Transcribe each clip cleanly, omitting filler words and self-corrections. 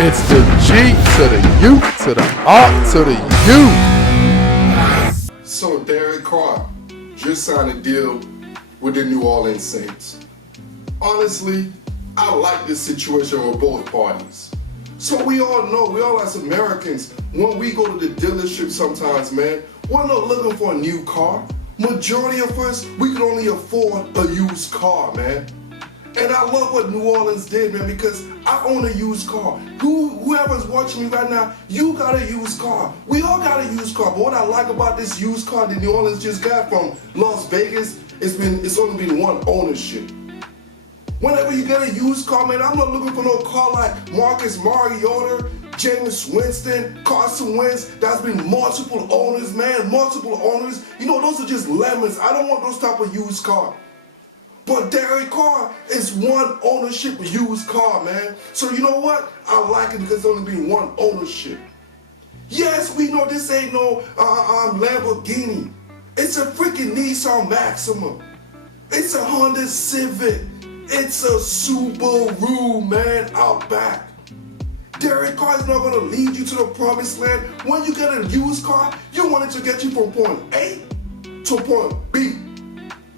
It's the G to the U to the R to the U. So Derek Carr just signed a deal with the New Orleans Saints. Honestly, I like this situation with both parties. So we all as Americans, when we go to the dealership sometimes, man, we're not looking for a new car. Majority of us, we can only afford a used car, man. And I love what New Orleans did, man, because I own a used car. Whoever's watching me right now, you got a used car. We all got a used car. But what I like about this used car that New Orleans just got from Las Vegas, it's only been one ownership. Whenever you get a used car, man, I'm not looking for no car like Marcus Mariota, Jameis Winston, Carson Wentz. That's been multiple owners, man, multiple owners. You know, those are just lemons. I don't want those type of used car. But Derek Carr is one ownership used car, man. So you know what? I like it because it's only been one ownership. Yes, we know this ain't no Lamborghini. It's a freaking Nissan Maxima. It's a Honda Civic. It's a Subaru, man, out back. Derek Carr is not going to lead you to the promised land. When you get a used car, you want it to get you from point A to point B.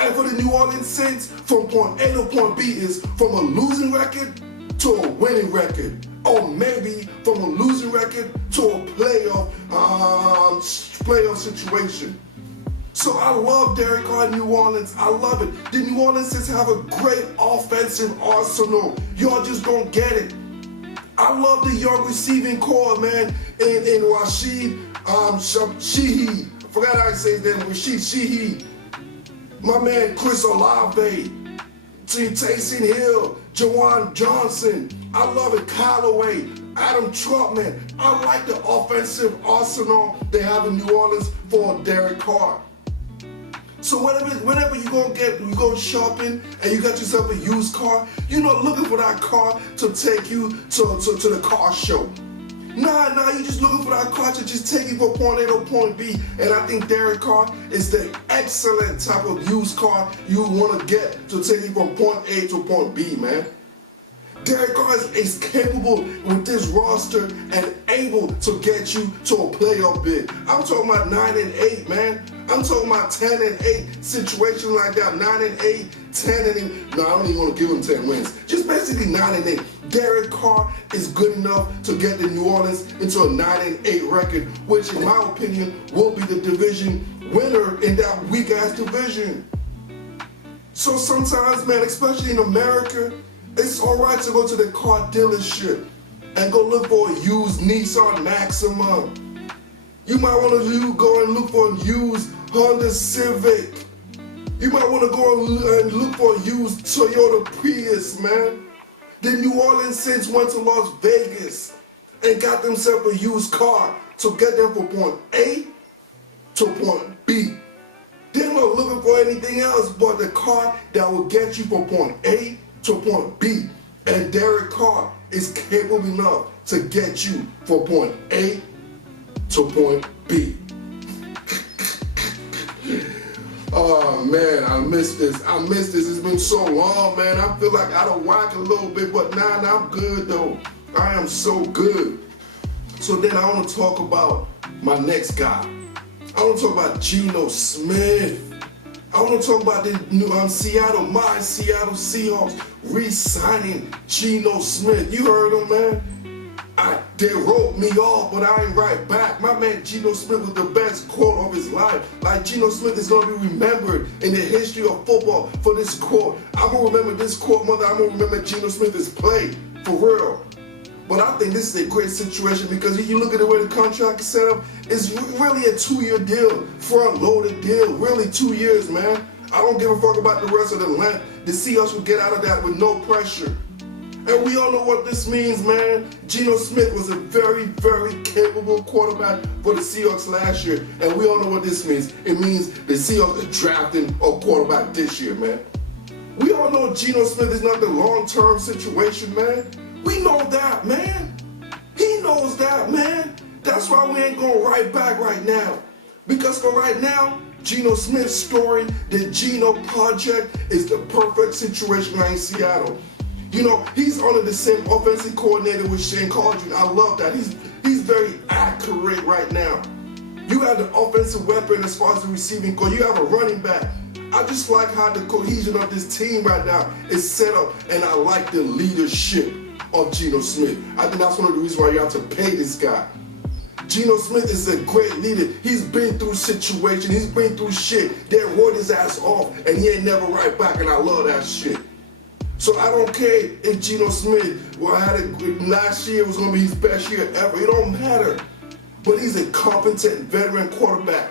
And for the New Orleans Saints, from point A to point B is from a losing record to a winning record. Or maybe from a losing record to a playoff situation. So I love Derek Carr in New Orleans. I love it. The New Orleans Saints have a great offensive arsenal. Y'all just don't get it. I love the young receiving core, man, in Rashid Shaheed. I forgot how to say his name, Rashid Shaheed. My man Chris Olave, Taysom Hill, Jawan Johnson. I love it. Callaway, Adam Trotman. I like the offensive arsenal they have in New Orleans for Derek Carr. So whenever you go shopping and you got yourself a used car, you're not looking for that car to take you to the car show. Nah, you're just looking for that car to just take you from point A to point B. And I think Derek Carr is the excellent type of used car you want to get to take you from point A to point B, man. Derek Carr is capable with this roster and able to get you to a playoff bid. I'm talking about 9-8, man. I'm talking about 10-8 situation like that. 9-8, 10-8. No, I don't even want to give him 10 wins. Just basically 9-8. Derek Carr is good enough to get the New Orleans into a 9-8 record, which in my opinion will be the division winner in that weak-ass division. So sometimes, man, especially in America, it's alright to go to the car dealership and go look for a used Nissan Maxima. You might want to go and look for a used Honda Civic. You might want to go and look for a used Toyota Prius, man. The New Orleans Saints went to Las Vegas and got themselves a used car to get them from point A to point B. They're not looking for anything else but the car that will get you from point A to point B. And Derek Carr is capable enough to get you from point A to point B. Oh man, I miss this. It's been so long, man. I feel like out of whack a little bit, but now I'm good though. I am so good. So then I want to talk about my next guy. I want to talk about Geno Smith. I want to talk about the Seattle Seahawks re-signing Geno Smith. You heard him, man? They wrote me off, but I ain't right back. My man Geno Smith was the best quote of his life. Like, Geno Smith is going to be remembered in the history of football for this quote. I'm going to remember this quote, mother. I'm going to remember Geno Smith's play, for real. But I think this is a great situation because if you look at the way the contract is set up, it's really a 2-year deal, front-loaded deal, really 2 years, man. I don't give a fuck about the rest of the length. The Seahawks will get out of that with no pressure. And we all know what this means, man. Geno Smith was a very, very capable quarterback for the Seahawks last year. And we all know what this means. It means the Seahawks are drafting a quarterback this year, man. We all know Geno Smith is not the long-term situation, man. We know that, man. He knows that, man. That's why we ain't going right back right now. Because for right now, Geno Smith's story, the Geno Project, is the perfect situation right in Seattle. You know, he's under the same offensive coordinator with Shane Caldron. I love that. He's very accurate right now. You have the offensive weapon as far as the receiving core. You have a running back. I just like how the cohesion of this team right now is set up, and I like the leadership of Geno Smith. I think that's one of the reasons why you have to pay this guy. Geno Smith is a great leader. He's been through situations. He's been through shit. They wrote his ass off, and he ain't never right back, and I love that shit. So I don't care if Geno Smith last year was going to be his best year ever. It don't matter. But he's a competent veteran quarterback.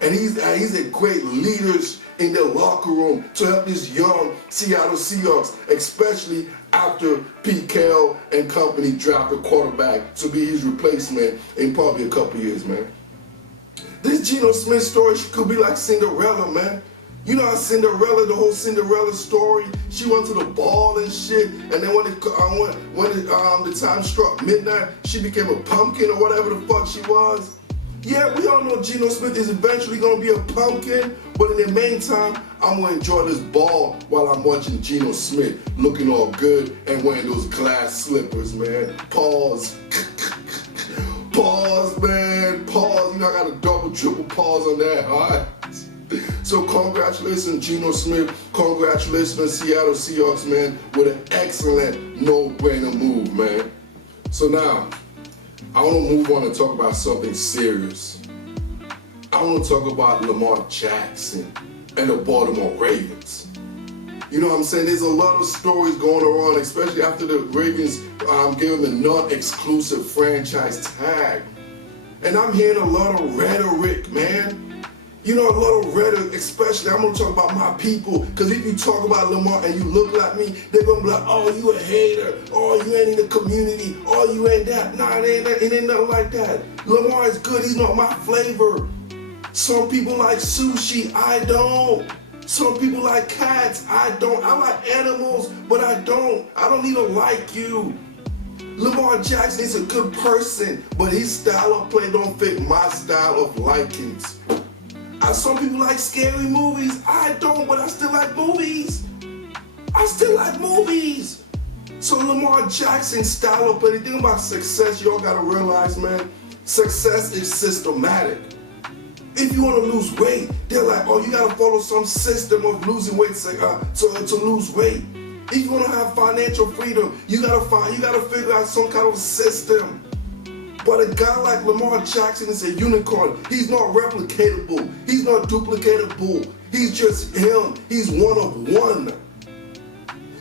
And he's a great leader in the locker room to help this young Seattle Seahawks, especially after Pete Carroll and company draft a quarterback to be his replacement in probably a couple years, man. This Geno Smith story could be like Cinderella, man. You know how Cinderella, the whole Cinderella story, she went to the ball and shit, and then when the time struck midnight, she became a pumpkin or whatever the fuck she was. Yeah, we all know Geno Smith is eventually going to be a pumpkin, but in the meantime, I'm going to enjoy this ball while I'm watching Geno Smith looking all good and wearing those glass slippers, man. Pause. Pause, man. Pause. You know, I got a double, triple pause on that, all right? So congratulations, Geno Smith. Congratulations, Seattle Seahawks, man, with an excellent no-brainer move, man. So now, I want to move on and talk about something serious. I want to talk about Lamar Jackson and the Baltimore Ravens. You know what I'm saying? There's a lot of stories going around, especially after the Ravens gave him the non-exclusive franchise tag. And I'm hearing a lot of rhetoric, man. You know, a lot of rhetoric, especially, I'm going to talk about my people, because if you talk about Lamar and you look like me, they're going to be like, oh, you a hater, oh, you ain't in the community, oh, you ain't that. Nah, it ain't nothing like that. Lamar is good, he's not my flavor. Some people like sushi, I don't. Some people like cats, I don't. I like animals, but I don't. I don't need to like you. Lamar Jackson is a good person, but his style of play don't fit my style of likings. Some people like scary movies. I don't, but I still like movies. I still like movies. So Lamar Jackson's style of play, the thing about success, y'all gotta realize, man, success is systematic. If you want to lose weight, they're like, oh, you gotta follow some system of losing weight to lose weight. If you want to have financial freedom, you gotta figure out some kind of system. But a guy like Lamar Jackson is a unicorn. He's not replicatable. He's not duplicatable. He's just him. He's one of one.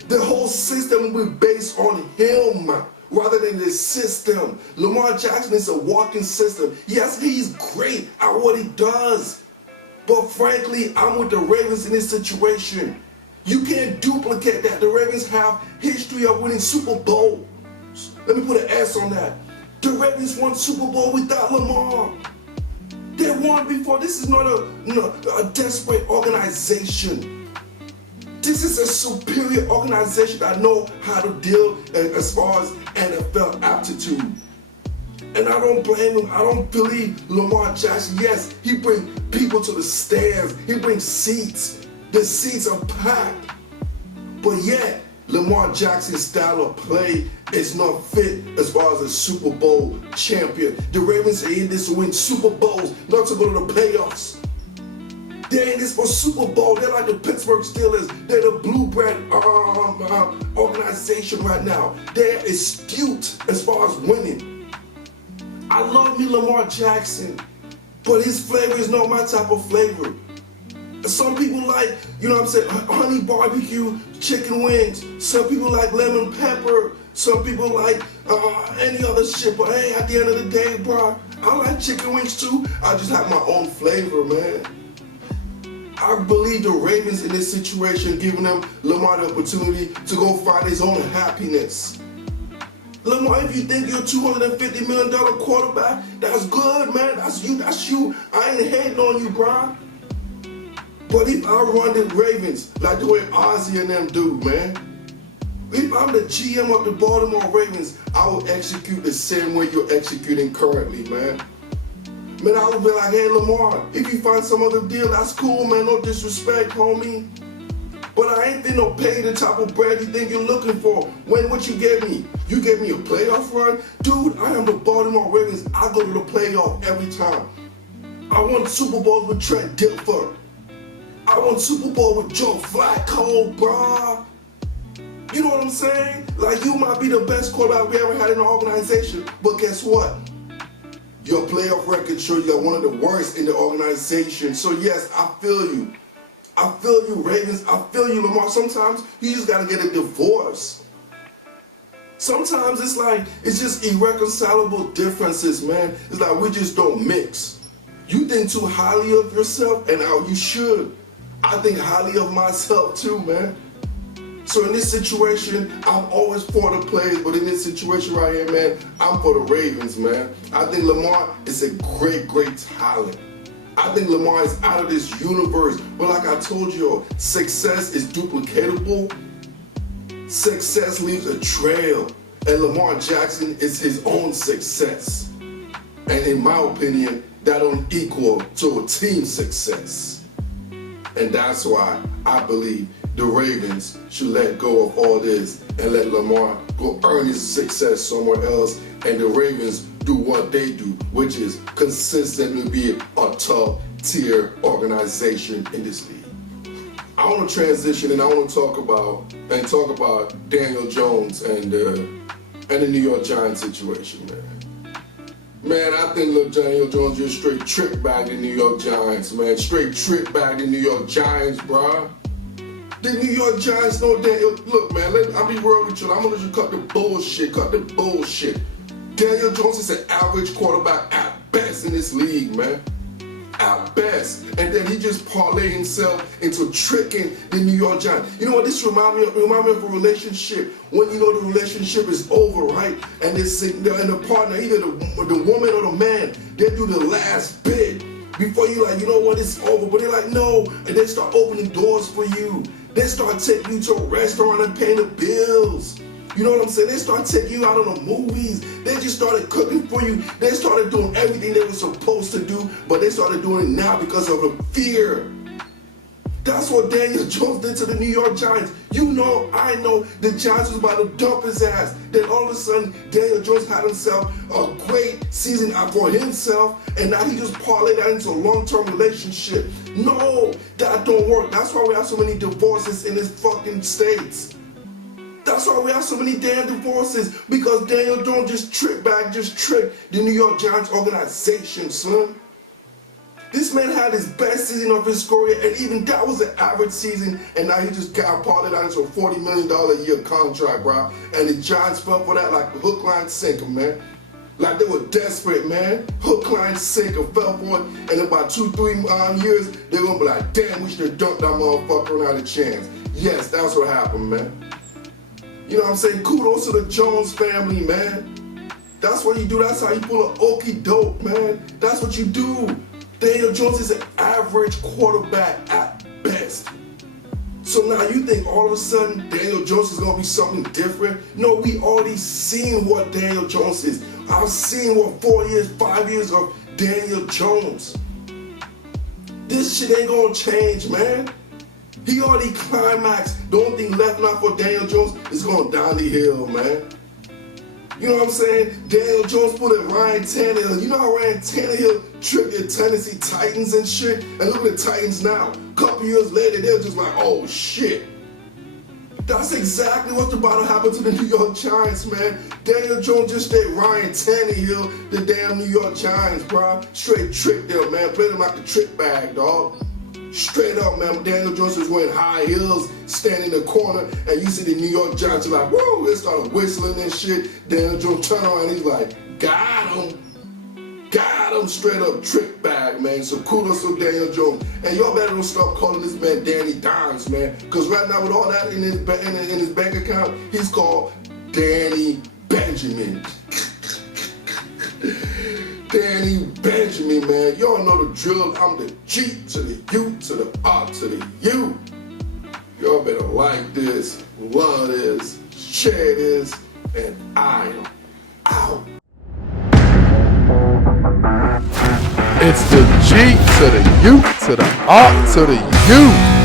The whole system will be based on him rather than the system. Lamar Jackson is a walking system. Yes, he's great at what he does. But frankly, I'm with the Ravens in this situation. You can't duplicate that. The Ravens have history of winning Super Bowl. Let me put an S on that. The Ravens won Super Bowl without Lamar. They won before. This is not a desperate organization. This is a superior organization that know how to deal as far as NFL aptitude. And I don't blame him. I don't believe Lamar Jackson. Yes, he brings people to the stands. He brings seats. The seats are packed. But yet, Lamar Jackson's style of play is not fit as far as a Super Bowl champion. The Ravens are in this to win Super Bowls, not to go to the playoffs. They're in this for Super Bowl. They're like the Pittsburgh Steelers. They're the blue-bread organization right now. They're astute as far as winning. I love me Lamar Jackson, but his flavor is not my type of flavor. Some people like, you know what I'm saying, honey barbecue, chicken wings. Some people like lemon pepper. Some people like any other shit. But hey, at the end of the day, bro, I like chicken wings too. I just have my own flavor, man. I believe the Ravens in this situation, giving them Lamar the opportunity to go find his own happiness. Lamar, if you think you're a $250 million quarterback, that's good, man. That's you. I ain't hating on you, bro. But if I run the Ravens like the way Ozzy and them do, man, if I'm the GM of the Baltimore Ravens, I will execute the same way you're executing currently, man. Man, I would be like, hey, Lamar, if you find some other deal, that's cool, man. No disrespect, homie. But I ain't finna pay the type of bread you think you're looking for. What you gave me? You gave me a playoff run? Dude, I am the Baltimore Ravens. I go to the playoff every time. I won Super Bowls with Trent Dilfer. I won Super Bowl with Joe Flacco, bruh. You know what I'm saying? Like, you might be the best quarterback we ever had in the organization, but guess what? Your playoff record shows you are one of the worst in the organization. So yes, I feel you. I feel you, Ravens. I feel you, Lamar. Sometimes you just gotta get a divorce. Sometimes it's just irreconcilable differences, man. It's like we just don't mix. You think too highly of yourself, and you should. I think highly of myself too, man. So in this situation, I'm always for the players, but in this situation right here, man, I'm for the Ravens, man. I think Lamar is a great, great talent. I think Lamar is out of this universe. But like I told you, success is duplicatable. Success leaves a trail. And Lamar Jackson is his own success. And in my opinion, that don't equal to a team success. And that's why I believe the Ravens should let go of all this and let Lamar go earn his success somewhere else, and the Ravens do what they do, which is consistently be a top tier organization in this league. I want to transition and I want to talk about Daniel Jones and the New York Giants situation, man. Man, I think Daniel Jones just straight trick bag the New York Giants, man. Straight trick bag the New York Giants, bruh. The New York Giants know Daniel. Look, man, I'll be real with you. I'm gonna let you cut the bullshit. Daniel Jones is an average quarterback at best in this league, man. At best. And then he just parlayed himself into tricking the New York Giants. You know what this remind me of? Remind me of a relationship. When you know the relationship is over, right? And the partner, either the woman or the man, they do the last bit before you like, you know what, it's over. But they're like, no. And they start opening doors for you. They start taking you to a restaurant and paying the bills. You know what I'm saying? They start taking you out on the movies. They just started cooking for you. They started doing everything they were supposed to do, but they started doing it now because of the fear. That's what Daniel Jones did to the New York Giants. You know, I know, the Giants was about to dump his ass. Then all of a sudden, Daniel Jones had himself a great season for himself, and now he just parlayed that into a long-term relationship. No, that don't work. That's why we have so many divorces in this fucking states. That's why we have so many damn divorces, because Daniel Jones just tricked the New York Giants organization, son. This man had his best season of his career, and even that was an average season, and now he just got parlayed out into a $40 million a year contract, bro. And the Giants fell for that like hook, line, sinker, man. Like they were desperate, man. Hook, line, sinker, fell for it, and in about 2-3 years, they're gonna be like, damn, we should have dumped that motherfucker and had a chance. Yes, that's what happened, man. You know what I'm saying? Kudos to the Jones family, man. That's what you do. That's how you pull an okie doke, man. That's what you do. Daniel Jones is an average quarterback at best. So now you think all of a sudden Daniel Jones is going to be something different? No, we already seen what Daniel Jones is. I've seen what 4 years, 5 years of Daniel Jones. This shit ain't going to change, man. He already climaxed. The only thing left now for Daniel Jones is going down the hill, man. You know what I'm saying? Daniel Jones put in Ryan Tannehill. You know how Ryan Tannehill tricked the Tennessee Titans and shit? And look at the Titans now. A couple years later, they're just like, oh shit. That's exactly what's about to happen to the New York Giants, man. Daniel Jones just stayed Ryan Tannehill, the damn New York Giants, bro. Straight trick them, man. Played them like a trick bag, dog. Straight up, man. Daniel Jones was wearing high heels, standing in the corner, and you see the New York Giants are like, whoa, they started whistling and shit. Daniel Jones turned around and he's like, got him. Got him, straight up trick bag, man. So kudos to Daniel Jones. And y'all better don't stop calling this man Danny Dimes, man. Because right now with all that in his bank account, he's called Danny Benjamin. Danny Benjamin, man. Y'all know the drill. I'm the G to the U to the R to the U. Y'all better like this, love this, share this, and I am out. It's the G to the U to the R to the U.